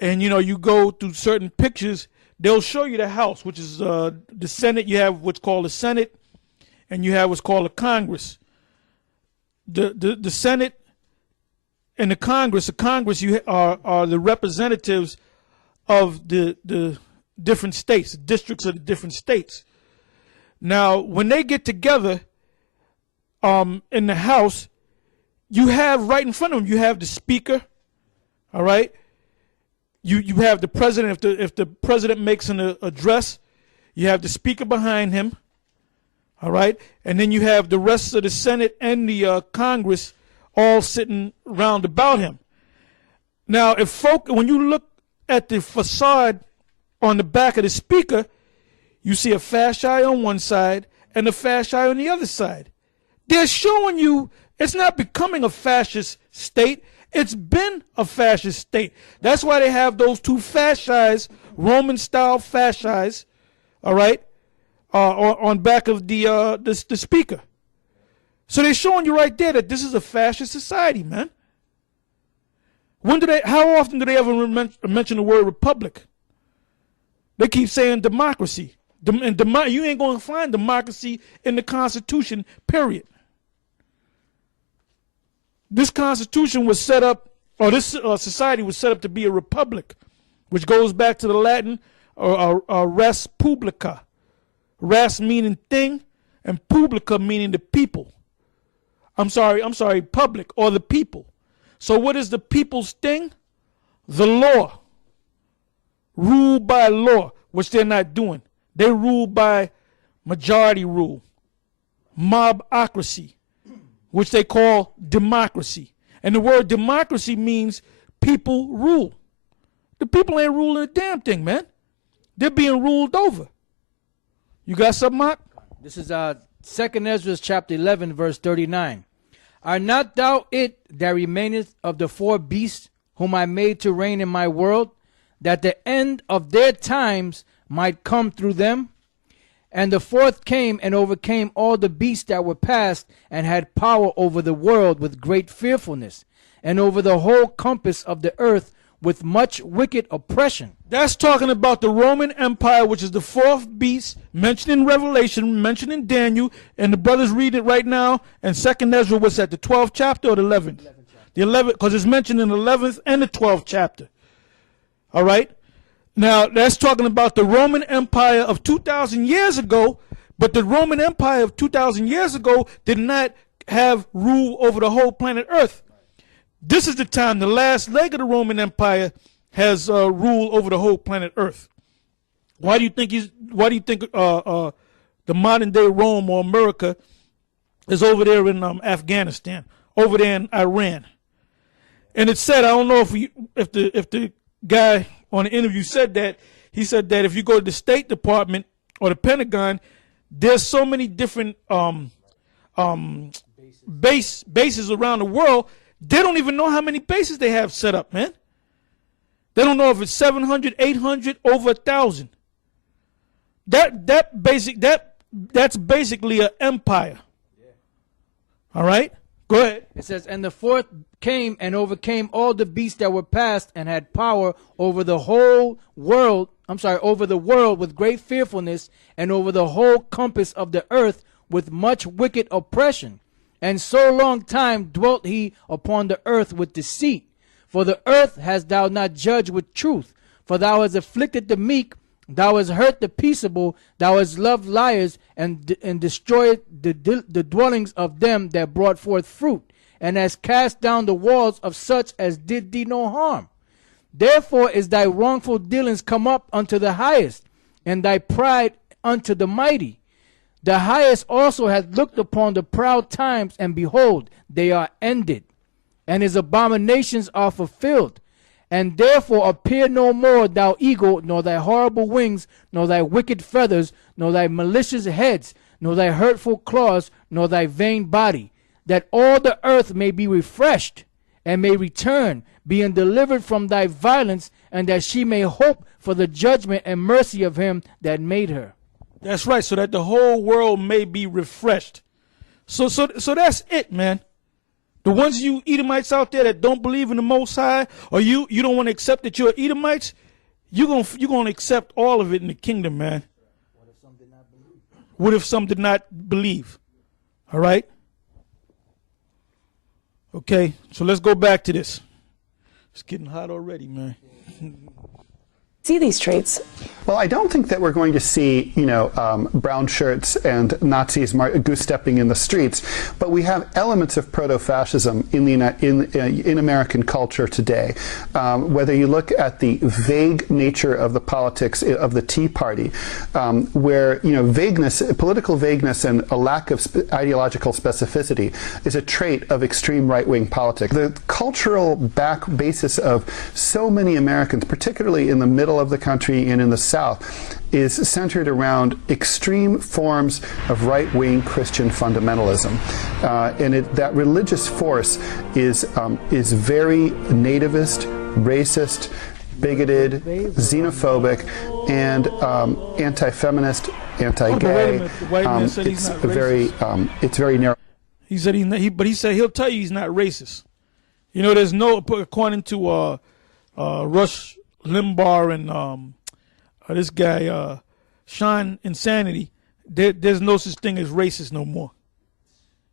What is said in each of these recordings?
and you know, you go through certain pictures, they'll show you the House, which is the Senate. You have what's called the Senate, and you have what's called a Congress. The Senate and the Congress you are the representatives of the different states, the districts of the different states. Now, when they get together in the House, you have right in front of them, you have the Speaker, all right? You have the President. If the President makes an address, you have the Speaker behind him, all right? And then you have the rest of the Senate and the Congress all sitting round about him. Now, when you look at the facade on the back of the Speaker, you see a fasci on one side and a fasci on the other side. They're showing you it's not becoming a fascist state. It's been a fascist state. That's why they have those two fascis, Roman-style fascis, all right, on back of the Speaker. So they're showing you right there that this is a fascist society, man. How often do they ever mention the word republic? They keep saying democracy. And you ain't going to find democracy in the Constitution, period. This Constitution was set up, or this society was set up to be a republic, which goes back to the Latin res publica. Res meaning thing, and publica meaning the people. I'm sorry, public, or the people. So what is the people's thing? The law. Ruled by law, which they're not doing. They rule by majority rule, mobocracy, which they call democracy. And the word democracy means people rule. The people ain't ruling a damn thing, man. They're being ruled over. You got something, Mark? This is 2 Ezra chapter 11, verse 39. Are not thou it that remaineth of the four beasts whom I made to reign in my world, that the end of their times might come through them? And the fourth came and overcame all the beasts that were past, and had power over the world with great fearfulness, and over the whole compass of the earth with much wicked oppression. That's talking about the Roman Empire, which is the fourth beast mentioned in Revelation, mentioned in Daniel, and the brothers read it right now. And 2 Ezra was at the 12th chapter or the 11th? The 11th, because it's mentioned in the 11th and the 12th chapter. All right? Now, that's talking about the Roman Empire of 2,000 years ago, but the Roman Empire of 2,000 years ago did not have rule over the whole planet Earth. This is the time the last leg of the Roman Empire has rule over the whole planet Earth. Why do you think the modern day Rome or America is over there in Afghanistan, over there in Iran? And it said, I don't know if the guy on the interview said that, he said that if you go to the State Department or the Pentagon, there's so many different bases around the world. They don't even know how many bases they have set up, man. They don't know if it's 700, 800, over 1,000. That's basically an empire. Yeah. All right? Go ahead. It says, and the fourth came and overcame all the beasts that were past, and had power over the whole world, over the world with great fearfulness, and over the whole compass of the earth with much wicked oppression. And so long time dwelt he upon the earth with deceit. For the earth hast thou not judged with truth. For thou hast afflicted the meek, thou hast hurt the peaceable, thou hast loved liars, and destroyed the dwellings of them that brought forth fruit, and hast cast down the walls of such as did thee no harm. Therefore is thy wrongful dealings come up unto the highest, and thy pride unto the mighty. The highest also hath looked upon the proud times, and behold, they are ended, and his abominations are fulfilled. And therefore appear no more thou eagle, nor thy horrible wings, nor thy wicked feathers, nor thy malicious heads, nor thy hurtful claws, nor thy vain body, that all the earth may be refreshed, and may return, being delivered from thy violence, and that she may hope for the judgment and mercy of him that made her. That's right, so that the whole world may be refreshed. So that's it, man. The ones you Edomites out there that don't believe in the Most High, or you don't want to accept that you're Edomites, you're gonna accept all of it in the kingdom, man. What if some did not believe? All right. Okay, so let's go back to this. It's getting hot already, man. See these traits. Well, I don't think that we're going to see, brown shirts and Nazis goose-stepping in the streets, but we have elements of proto-fascism in American culture today. Whether you look at the vague nature of the politics of the Tea Party, where vagueness, political vagueness, and a lack of ideological specificity is a trait of extreme right-wing politics. The cultural basis of so many Americans, particularly in the middle of the country and in the South, is centered around extreme forms of right-wing Christian fundamentalism, and that religious force is very nativist, racist, bigoted, xenophobic, and anti-feminist, anti-gay. It's very narrow. He said but he said he'll tell you he's not racist. There's no, according to Rush Limbaugh and this guy Sean Insanity, there's no such thing as racist no more.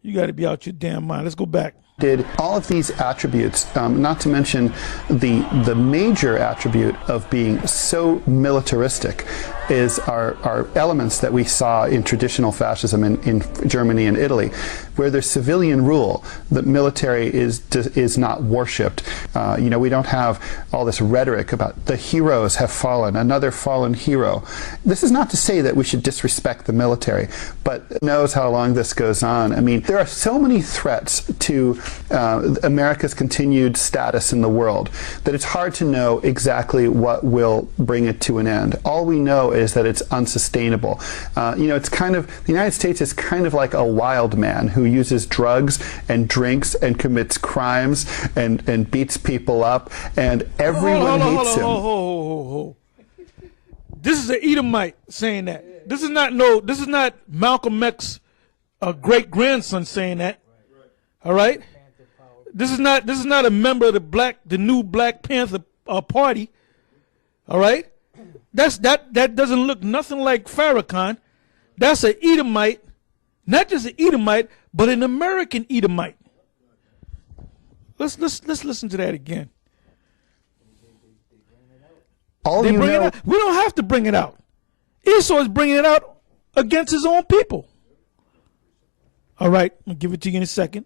You got to be out your damn mind. Let's go back. Did all of these attributes, not to mention the major attribute of being so militaristic, are elements that we saw in traditional fascism in Germany and Italy, where there's civilian rule. The military is not worshipped. We don't have all this rhetoric about the heroes have fallen, another fallen hero. This is not to say that we should disrespect the military, but knows how long this goes on. I mean, there are so many threats to America's continued status in the world that it's hard to know exactly what will bring it to an end. All we know is that it's unsustainable. It's kind of, the United States is kind of like a wild man who uses drugs and drinks and commits crimes and beats people up, and everyone hates him. This is an Edomite saying that. This is not Malcolm X great grandson saying that. All right? This is not a member of the new Black Panther party. All right? That doesn't look nothing like Farrakhan. That's an Edomite, not just an Edomite, but an American Edomite. Let's listen to that again. We don't have to bring it out. Esau is bringing it out against his own people. All right, I'll give it to you in a second.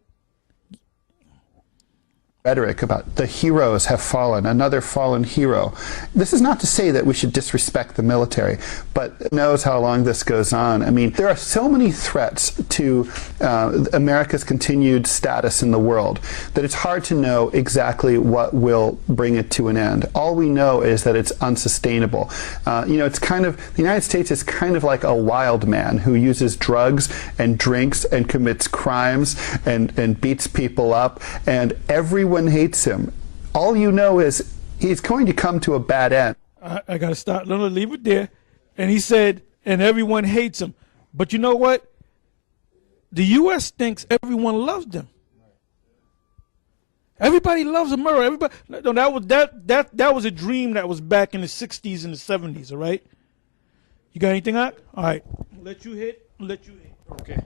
Rhetoric about the heroes have fallen, another fallen hero. This is not to say that we should disrespect the military, but knows how long this goes on. I mean, there are so many threats to America's continued status in the world that it's hard to know exactly what will bring it to an end. All we know is that it's unsustainable. It's kind of, the United States is kind of like a wild man who uses drugs and drinks and commits crimes and beats people up, and everyone hates him. All you know is he's going to come to a bad end. I got to stop. No, leave it there. And he said, and everyone hates him. But you know what? The U.S. thinks everyone loves them. Everybody loves America. Everybody. No, that was a dream that was back in the 60s and the 70s, all right? You got anything, Ak? All right. Let you hit. Okay.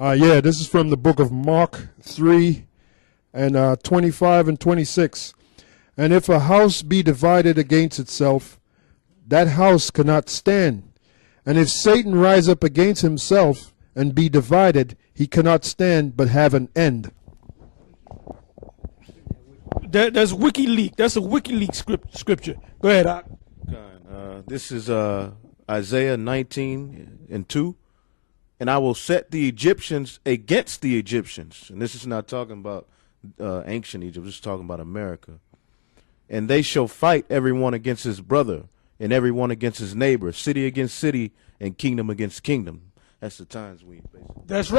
Yeah, this is from the book of Mark 3. And 25 and 26. And if a house be divided against itself, that house cannot stand. And if Satan rise up against himself and be divided, he cannot stand but have an end. That's WikiLeaks. That's a WikiLeaks scripture. Go ahead, Ak. This is Isaiah 19:2. And I will set the Egyptians against the Egyptians. And this is not talking about ancient Egypt, just talking about America. And they shall fight everyone against his brother, and everyone against his neighbor, city against city, and kingdom against kingdom. That's the times we basically. That's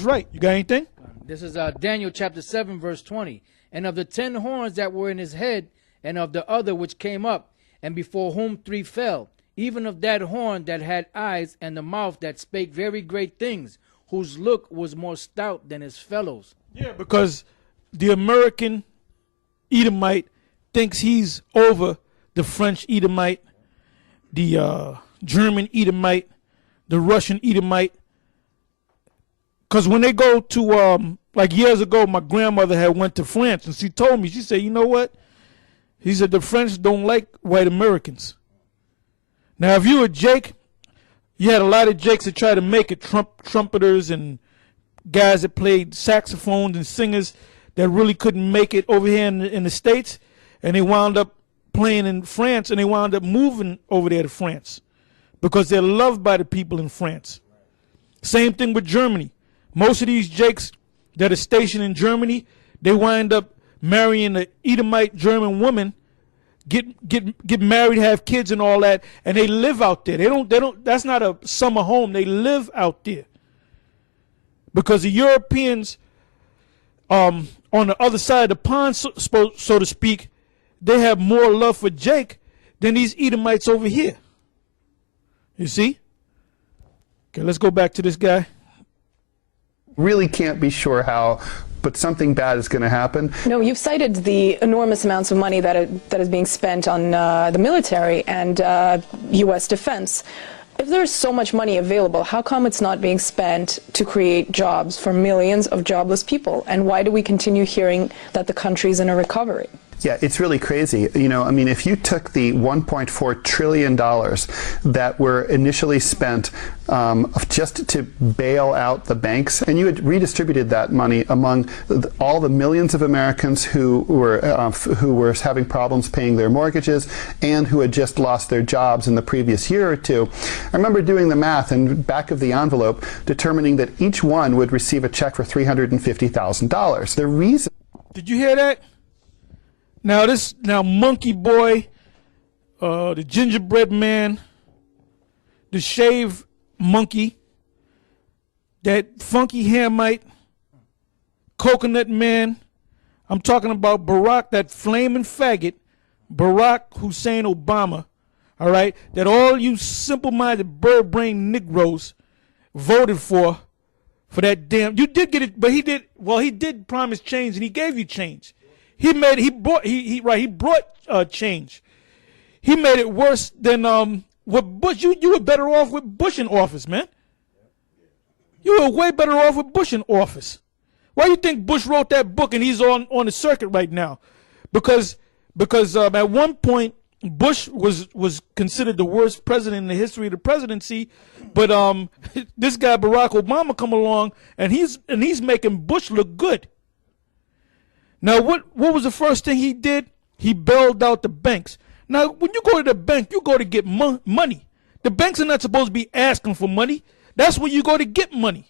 right. You got anything? This is Daniel chapter 7, verse 20. And of the 10 horns that were in his head, and of the other which came up, and before whom 3 fell, even of that horn that had eyes, and the mouth that spake very great things, whose look was more stout than his fellows. Yeah, because the American Edomite thinks he's over the French Edomite, the German Edomite, the Russian Edomite. Because when they go to, like years ago, my grandmother had went to France, and she told me, she said, you know what? He said, the French don't like white Americans. Now, if you were Jake, you had a lot of Jakes that tried to make it, trumpeters and guys that played saxophones and singers that really couldn't make it over here in the States, and they wound up playing in France, and they wound up moving over there to France because they're loved by the people in France. Same thing with Germany. Most of these Jakes that are stationed in Germany, they wind up marrying an Edomite German woman, get married, have kids and all that, and they live out there. They don't that's not a summer home. They live out there. Because the Europeans on the other side of the pond, so to speak, they have more love for Jake than these Edomites over here. You see? Okay, let's go back to this guy. Really can't be sure how, but something bad is going to happen. No, you've cited the enormous amounts of money that is being spent on the military and U.S. defense. If there's so much money available, how come it's not being spent to create jobs for millions of jobless people? And why do we continue hearing that the country's in a recovery? Yeah, it's really crazy. You know, I mean, if you took the $1.4 trillion that were initially spent just to bail out the banks, and you had redistributed that money among all the millions of Americans who were having problems paying their mortgages and who had just lost their jobs in the previous year or two, I remember doing the math and back of the envelope determining that each one would receive a check for $350,000. The reason... Did you hear that? Now Monkey Boy, the Gingerbread Man, the Shave Monkey, that Funky Hamite, Coconut Man. I'm talking about Barack, that flaming faggot, Barack Hussein Obama, all right, that all you simple-minded bird-brained Negroes voted for that damn. You did get it, but he did promise change, and he gave you change. He brought change. He made it worse than what Bush. You were better off with Bush in office, man. You were way better off with Bush in office. Why do you think Bush wrote that book and he's on the circuit right now? Because at one point Bush was considered the worst president in the history of the presidency, but this guy Barack Obama come along and he's making Bush look good. Now, what was the first thing he did? He bailed out the banks. Now, when you go to the bank, you go to get money. The banks are not supposed to be asking for money. That's where you go to get money.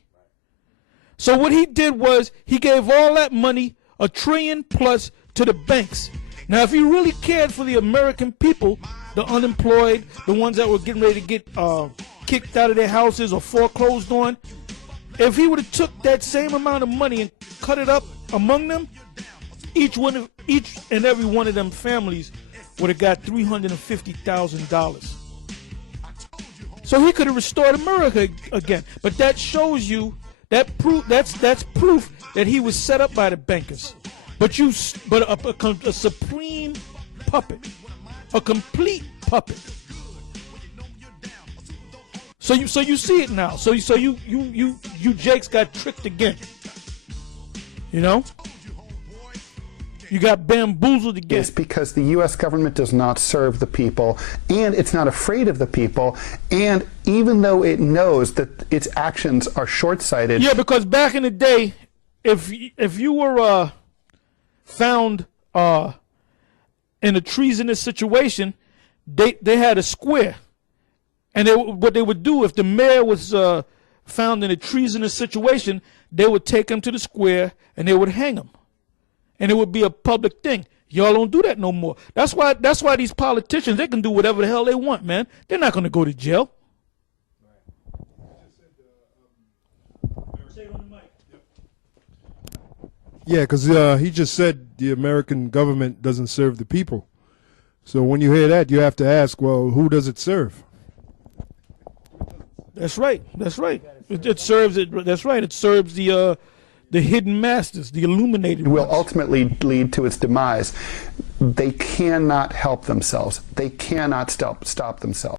So what he did was he gave all that money, $1 trillion plus, to the banks. Now, if he really cared for the American people, the unemployed, the ones that were getting ready to get kicked out of their houses or foreclosed on, if he would have took that same amount of money and cut it up among them, each and every one of them families would have got $350,000. So he could have restored America again. But that shows you that's proof that he was set up by the bankers. But a supreme puppet, a complete puppet. So you see it now. So you Jakes got tricked again. You know? You got bamboozled again. It's because the U.S. government does not serve the people, and it's not afraid of the people, and even though it knows that its actions are short-sighted. Yeah, because back in the day, if you were found in a treasonous situation, they had a square, and what they would do if the mayor was found in a treasonous situation, they would take him to the square and they would hang him. And it would be a public thing. Y'all don't do that no more. That's why these politicians, they can do whatever the hell they want, man. They're not going to go to jail. Yeah, because he just said the American government doesn't serve the people. So when you hear that, you have to ask, well, who does it serve? That's right. That's right. It serves it. That's right. It serves the hidden masters, the illuminated. It will ones. ultimately lead to its demise. They cannot help themselves. They cannot stop themselves.